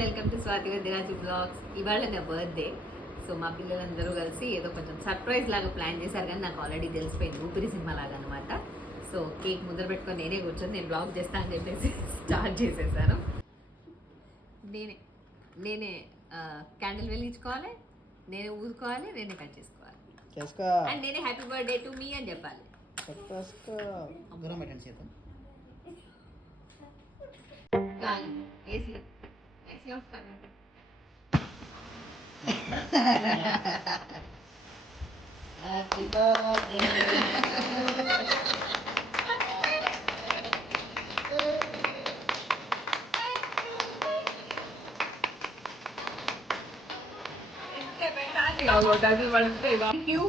Welcome to Swathi Vaddiraju blogs. ఇవాళ నా birthday. So మా పిల్లలందరూ కలిసి ఏదో కొంచెం సర్ప్రైజ్ లాగా ప్లాన్ చేశారు, కానీ నాకు ఆల్రెడీ తెలిసిపోయింది, ఊపిరి సినిమా లాగా అనమాట. సో కేక్ ముద్ర పెట్టుకొని నేనే కూర్చొని నేను బ్లాగ్ చేస్తాను అని చెప్పేసి స్టార్ట్ చేసేసాను. నేనే నేనే క్యాండిల్ వెలిగించుకోవాలి, నేనే ఊదుకోవాలి, నేనే కట్ చేసుకోవాలి, అండ్ నేనే హ్యాపీ బర్త్డే టు మీ అని చెప్పాలి. ఏసీ ఏసీ వస్తాను. Happy birthday. Thank you.